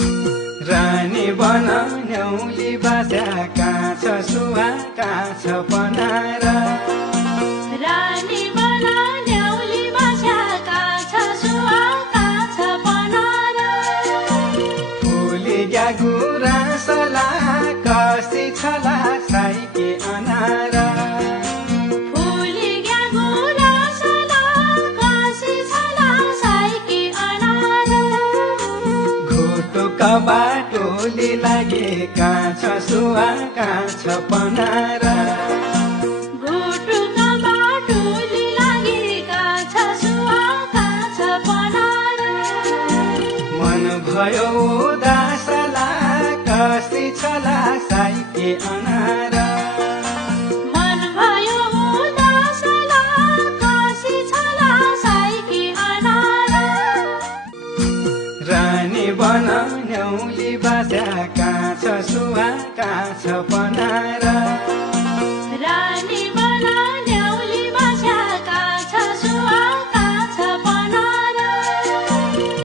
रानी बनाउली बाजा काछ सुहा काछ बनाएर रानी बनाउली बाजा काछ सुहा काछ बनाएर फुली गुराँसला कसी छला साइके अनार फुली गुराँसला कसी छला साइके अनार घोटो बाटोली लागे काछ सुहा काछ बनाएर घोटुका बाटोली लागे काछ सुहा काछ बनाएर मन भयो उदासला कसी छला साइके अनार मन भयो उदासला कसी छला साइके अनार रानी बनाउली बाजा काछ सुहा काछ